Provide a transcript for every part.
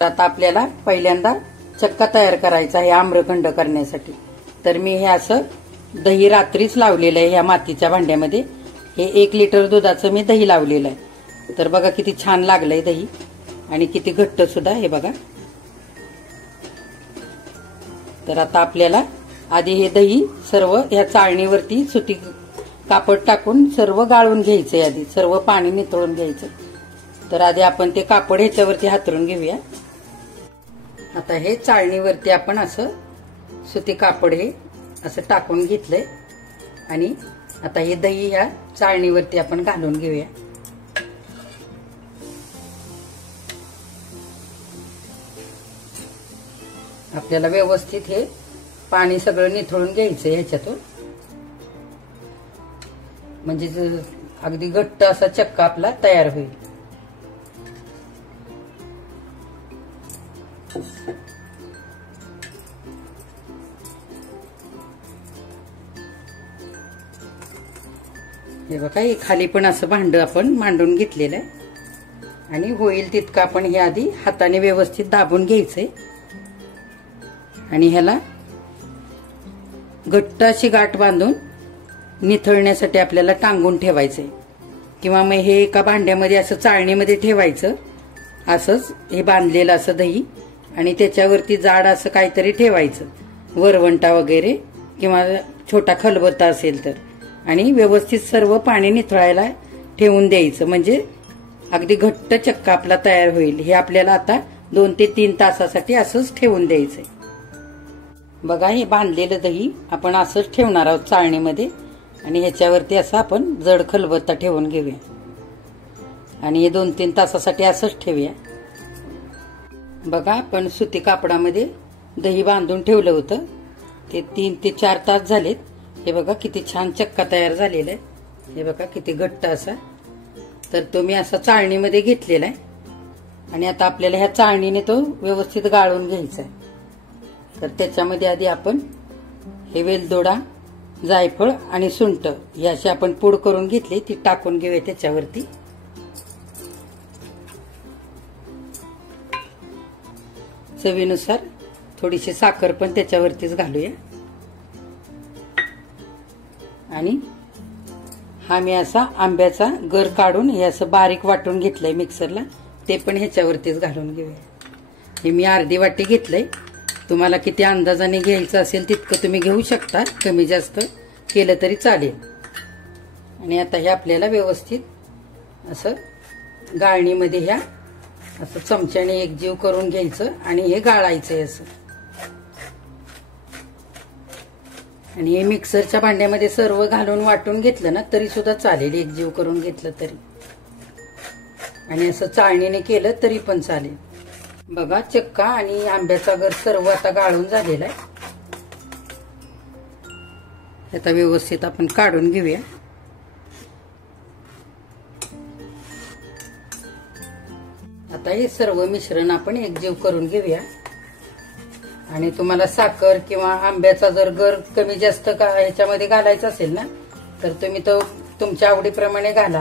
आता आपल्याला पहिल्यांदा चक्का तयार करायचा आहे आम्रखंड करण्यासाठी। तर मी हे असं दही रात्रीच लावलेलं आहे ह्या मातीच्या भांड्यामध्ये। हे 1 लिटर दुधाचं मी दही लावलेलं आहे। तर बघा किती छान लागलंय दही आणि किती घट्ट सुद्धा हे बघा। तर आता आपल्याला आधी हे दही सर्व ह्या चाळणीवरती सुती कापड टाकून सर्व गाळून घ्यायचे, आधी सर्व पाणी निथळून घ्यायचं। तर आधी आपण ते कापड ह्याच्यावरती हातरून घेऊया। आता हे चाळणीवरती आपण असं सुती कापड हे असं टाकून घेतलंय आणि आता हे दही ह्या चाळणीवरती आपण घालून घेऊया। आपल्याला व्यवस्थित हे पाणी सगळं निथळून घ्यायचंय ह्याच्यातून, म्हणजे अगदी घट्ट असा चक्का आपला तयार होईल। हे बघा, हे खाली पण असं भांड आपण मांडून घेतलेलं आहे आणि होईल तितकं आपण हे आधी हाताने व्यवस्थित दाबून घ्यायचंय आणि ह्याला घट्ट अशी गाठ बांधून निथळण्यासाठी आपल्याला टांगून ठेवायचंय, किंवा मग हे एका भांड्यामध्ये असं चाळणीमध्ये ठेवायचं असंच हे बांधलेलं असं दही, आणि त्याच्यावरती जाड असं काहीतरी ठेवायचं, वरवंटा वगैरे किंवा छोटा खलबत्ता असेल तर, आणि व्यवस्थित सर्व पाणी निथळायला ठेवून द्यायचं, म्हणजे अगदी घट्ट चक्का आपला तयार होईल। हे आपल्याला आता 2 ते 3 तासासाठी असंच ठेवून द्यायचंय। बघा, हे बांधलेलं दही आपण असंच ठेवणार आहोत चाळणीमध्ये, आणि ह्याच्यावरती असं आपण जड खलबत्ता ठेवून घेऊया आणि हे 2-3 तासासाठी असंच ठेवूया। बघा, आपण सुती कापडामध्ये दही बांधून ठेवलं होतं, ते 3 ते 4 तास झालेत। हे बघा किती छान चक्का तयार झालेला आहे, हे बघा किती घट्ट असा। तर तो मी असा चाळणीमध्ये घेतलेला आहे आणि आता आपल्याला ह्या चाळणीने तो व्यवस्थित गाळून घ्यायचा आहे। तर त्याच्यामध्ये आधी आपण हे वेलदोडा, जायफळ आणि सुंठ ही अशी आपण पूड करून घेतली, ती टाकून घेऊया त्याच्यावरती। चवीनुसार थोडीशी साखर पण त्याच्यावरतीच घालूया, आणि हा मी असा आंब्याचा गर काढून हे असं बारीक वाटून घेतलंय मिक्सरला, ते पण ह्याच्यावरतीच घालून घेऊया। हे मी अर्धी वाटी घेतलंय, तुम्हाला किती अंदाजाने घ्यायचं असेल तितकं तुम्ही घेऊ शकता, कमी जास्त केलं तरी चालेल। आणि आता हे आपल्याला व्यवस्थित असं गाळणीमध्ये ह्या असं चमच्याने एकजीव करून घ्यायचं आणि हे गाळायचंय असं। आणि हे मिक्सरच्या भांड्यामध्ये सर्व घालून वाटून घेतलं ना तरी सुद्धा चालेल, एकजीव करून घेतलं तरी, आणि असं चाळणीने केलं तरी पण चालेल। बघा, चक्का आणि आंब्याचा गर सर्व आता गाळून झालेला आहे। आता व्यवस्थित आपण काढून घेऊया। आता हे सर्व मिश्रण आपण एकजीव करून घेऊया, आणि तुम्हाला साखर किंवा आंब्याचा जर गर कमी जास्त ह्याच्यामध्ये घालायचा असेल ना, तर तुम्ही तो तुमच्या आवडीप्रमाणे घाला।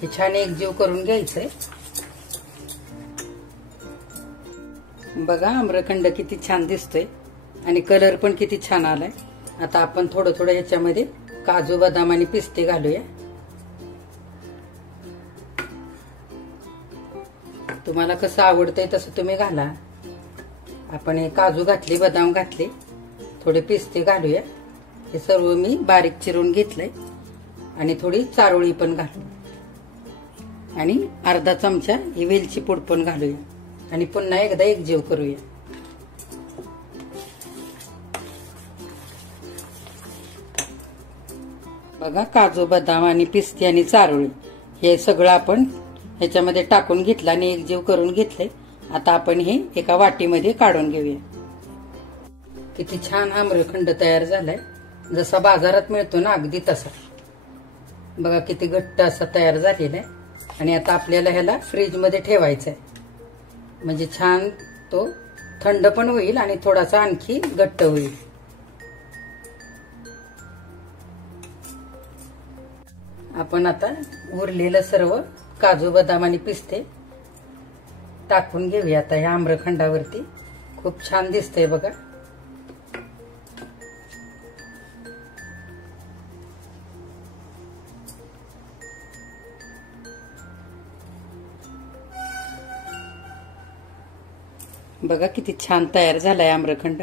हे छान एकजीव करून घ्यायचंय। बघा, आम्रखंड किती छान दिसतोय आणि कलर पण किती छान आलाय। आता आपण थोडं थोडं ह्याच्यामध्ये काजू, बदाम आणि पिस्ते घालूया। तुम्हाला कसं आवडतंय तसं तुम्ही घाला। आपण हे काजू घातले, बदाम घातले, थोडे पिस्ते घालूया। हे सर्व मी बारीक चिरून घेतलंय, आणि थोडी चारोळी पण घालू, आणि अर्धा चमचा ही वेलची पूड पण घालूया, आणि पुन्हा एकदा एकजीव करूया। बघा, काजू, बदाम आणि पिस्ते आणि चारोळी हे सगळं आपण ह्याच्यामध्ये टाकून घेतलं आणि एकजीव करून घेतलंय। आता आपण हे एका वाटीमध्ये काढून घेऊया। किती छान आम्रखंड तयार झालाय, जसा बाजारात मिळतो ना अगदी तसा। बघा किती घट्ट असा तयार झालेला आहे, आणि आता आपल्याला ह्याला फ्रीज मध्ये ठेवायचा आहे, म्हणजे छान तो थंड पण होईल आणि थोडासा आणखी घट्ट होईल। आपण आता उरलेलं सर्व काजू, बदाम आणि पिस्ते टाकून घेऊया आता या आम्रखंडावरती. खूप छान दिसतंय बघा. बघा किती छान तयार झालाय आम्रखंड.